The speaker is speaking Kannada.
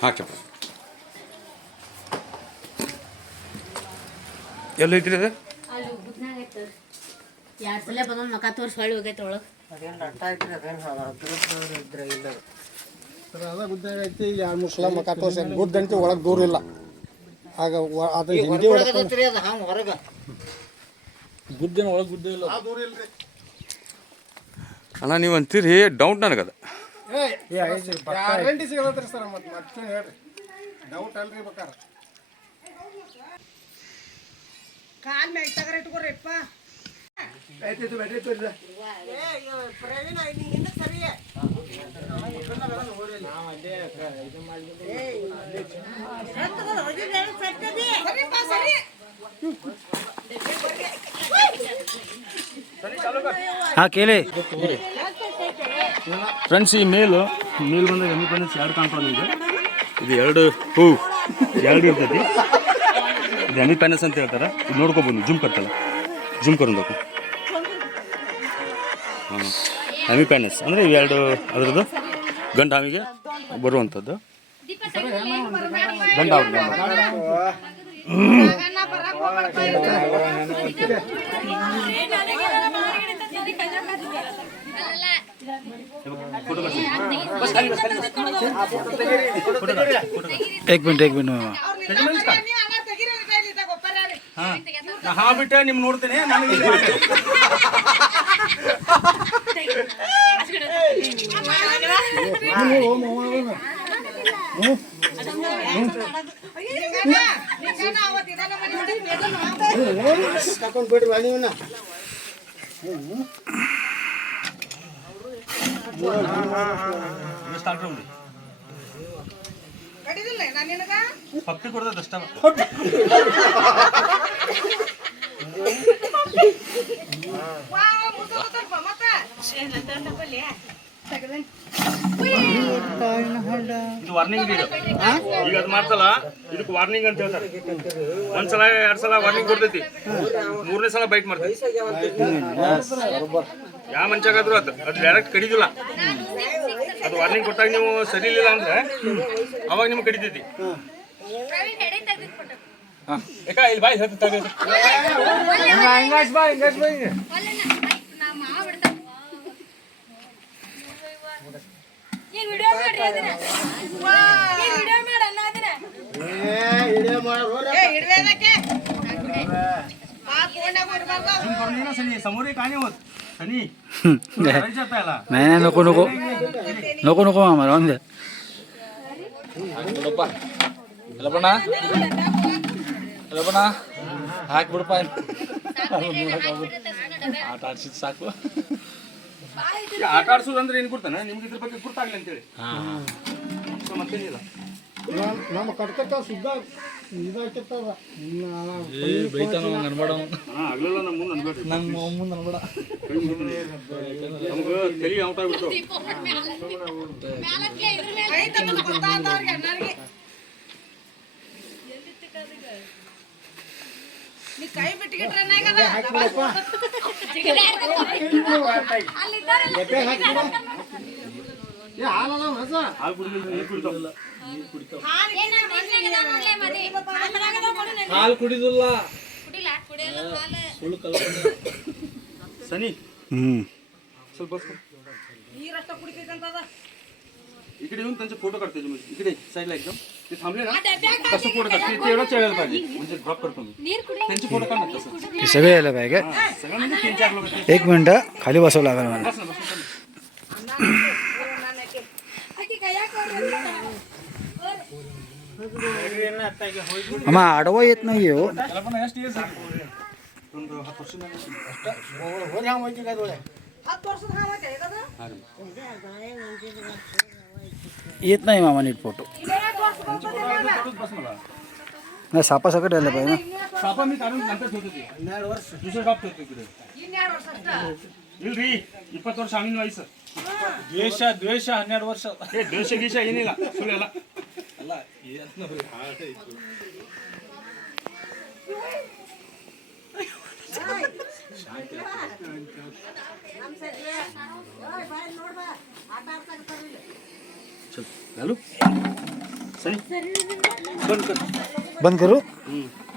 ಹಾಕಪ್ಪ ಎಲ್ಲೈತ್ರಿ ಅದು ಅಲ್ಲಿ ಬುದ್ನಾಗ ಐತೆ ಎರಡು ಸಲ ಬಂದೊಂದು ಮಕ ತೋರ್ಸಿ ಹೊಳ್ಳಿ ಹೋಗೈತೆ ಒಳಗೆ ಅದೇನು ರಟ್ಟ ಐತ್ರಿ ಅದೇನು ಅದ್ರದ್ದು ಇದ್ರೆ ಇಲ್ಲ ಅದ. ಐತಿ ಇಲ್ಲಿ ಎರಡು ಮೂರು ಸಲ ಮಕ ತೋರ್ಸಿ ಗುದ್ದಂಟಿ ಒಳಗೆ ದೂರ ಇಲ್ಲ. ಆಗ ಅದು ಅದು ಹೊರಗೆ. ಗುದ್ದಿನ ಒಳಗೆ ಗುದ್ದೆ ಇಲ್ಲ. ದೂರ ಇಲ್ರಿ. ಅಣ್ಣ ನೀವು ಅಂತೀರಿ ಡೌಟ್ ನನಗದ. ಗ್ಯಾರಂಟಿ ಸರ್ ಮತ್ತೆ ಮತ್ತೆ ಹೇಳ್ರಿ? ಡೌಟ್ ಅಲ್ರಿ ಬೇಕಾರೆ. ಕಾಲ್ ಮೇಲೆ ತಗರ ಇಟ್ಕೋರಿಪ್ಪ ಪ್ರವೀಣ ಹಿಂದೆ ಸರಿ. ಸರಿ ಸರಿ ಹಾಂ ಕೇಳಿ. ಫ್ರೆಂಡ್ಸ್ ಈ ಮೇಲು ಮೇಲ್ ಬಂದಾಗ ಎಮ್ಮಿ ಫ್ರೆಂಡ್ಸ್ ಎರಡು ಕಾಣ್ತಾವ ನಿಮಗೆ ಇದು ಎರಡು ಹೂ. ಎರಡು ಇರ್ತೈತಿ. ಇದು ಎಮ್ಮಿ ಪೆನ್ಸ್ ಅಂತ ಹೇಳ್ತಾರೆ. ಇದು ನೋಡ್ಕೊಬೋದು ಜುಮ್ ಕರ್ತಲ್ಲ ಜುಮ್ ಕರ್ಬೇಕು ಹಾಂ ಎಮ್ಮಿ ಪೆನ್ಸ್ ಅಂದರೆ ಇವೆರಡು ಅದರದ್ದು? ಗಂಡ ಹಾವಿಗೆ ಬರುವಂಥದ್ದು. ಗಂಡ ಹಾವು, ತೆಗೀರಿ ಮಿನಿಟ್ ಇದ್ದಾಗ ಮಿನಿಟ್ ನಾ ಹಾ ಬಿಟ್ಟೆ ನಿಮ್ ನೋಡ್ತೇನೆ ನನಗೆ ಬಿಡ್ರಿ ಮಾಡಿ. ಪಪ್ಪಿ ಕೊಡ್ತದೆ ಅಷ್ಟ ಮತ್ತೆ ಇದು ವಾರ್ನಿಂಗ್ ಇದು ಈಗ ಅದು ಮಾಡ್ತಲ್ಲ ಇದಕ್ಕೆ ವಾರ್ನಿಂಗ್ ಅಂತ ಹೇಳ್ತಾರೆ. ಒಂದ್ಸಲ ಎರಡ್ ಸಲ ವಾರ್ನಿಂಗ್ ಕೊಡ್ತೈತಿ. ಮೂರನೇ ಸಲ ಬೈಟ್ ಮಾಡ್ತೈತಿ. ಯಾವ ಮನುಷ್ಯಾಗಾದ್ರೂ ಅದು ಅದು ಡೈರೆಕ್ಟ್ ಕಡಿದಿಲ್ಲ. ಅದು ವಾರ್ನಿಂಗ್ ಕೊಟ್ಟಾಗ ನೀವು ಸರಿ ಇಲ್ಲ ಅಂದ್ರೆ ಅವಾಗ ನಿಮ್ಗೆ ಕಡಿತೈತಿ. ಯಾಕ ಇಲ್ಲಿ ಬಾಯ್ ಹೇಳ್ತ समोर एक आणि होत सनी करायचं आता याला नाही नाही नको नको नको नको मामा राहून द्या ಲಬಣ ಲಬಣ ಹಾಕ್ಬಿಡಪ್ಪ ಆಟ ಆಡ್ಸಿದ್ ಸಾಕು ಆಟ ಆಡ್ಸೋದು ಅಂದ್ರೆ ಏನು ಕೊಡ್ತಾನೆ ನಿಮ್ಗೆ ಇದ್ರ ಬಗ್ಗೆ ಗುರ್ತಾಗ್ಲಿ ಅಂತೇಳಿ ಸೊ ಮತ್ತೇನಿಲ್ಲ ನಮ್- ನಮ್ಮ ಕಡ್ತಕ್ಕ ಸುದ್ದ ಇದಾಕಿರ್ತಾರ ಹಾ ಆಗ್ಲಿಲ್ಲ ನಮ್ಮ ಮುಂದೆ ಅನ್ಬೇಡ್ರಿ. ನಮ್ಮ ಮುಂದೆ ಅನ್ಬೇಡ ನಮ್ಗೆ ತಲೆ ಔಟ್ ಅಣ್ಣಾರಿಗೆ ನೀ ಕೈ ಬಿಟ್ಟಿಗಿಟ್ರೆ ಏನಾಗಲ್ಲ ಏ ಹಾಲಲ್ಲ ಹೊಸ? ಹಾಲು ಕುಡಿಲಿಲ್ಲ ನೀರು ಕುಡಿತಾವ ಹಾಲು ಕುಡಿದಿಲ್ಲ ಸನಿ हम्म ಸ್ವಲ್ಪ ಹೊತ್ತು. ನೀರಷ್ಟ ಕುಡಿತೈತಂತದ इकडे येऊन त्यांचे फोटो काढते म्हणजे इकडे साईडला एकदम ते थांबले ना तसं फोटो काढते ते एवढं चढायला पाहिजे म्हणजे ड्रॉप करतो मी त्यांचे फोटो काढ ना तसं हे सगळे यायला पाहिजे हा, सगळं म्हणजे तीन चार लोक एक मिनिट खाली बसावं लागेल मला ದೊಳೆ ಹತ್ತು ವರ್ಷದ ಹಾವೈತೆ ಇದದು येत नाही मामा नीट फोटो काढूच बस मला नाही सापा सकट यायला पाहिजे ना सापा मी काढून नंतर ठेवतो ते ಹನ್ನೆರಡು ವರ್ಷ दुसरं ಟಾಪ್ ठेवतो इकडे ಇನ್ನೆರಡು ವರ್ಷ ಅಷ್ಟ ಇಲ್ರಿ ಇಪ್ಪತ್ತು ವರ್ಷ ಆಮಿನ ವಯಸ್ಸು ದ್ವೇಷ ದ್ವೇಷ ಹನ್ನೆರಡು ವರ್ಷ ಏ ದ್ವೇಷ ಗೀಷ ಏನಿಲ್ಲ ಸುಳ್ಳು ಎಲ್ಲ चल घालू सही बंद करो। बंद करू। हम्म.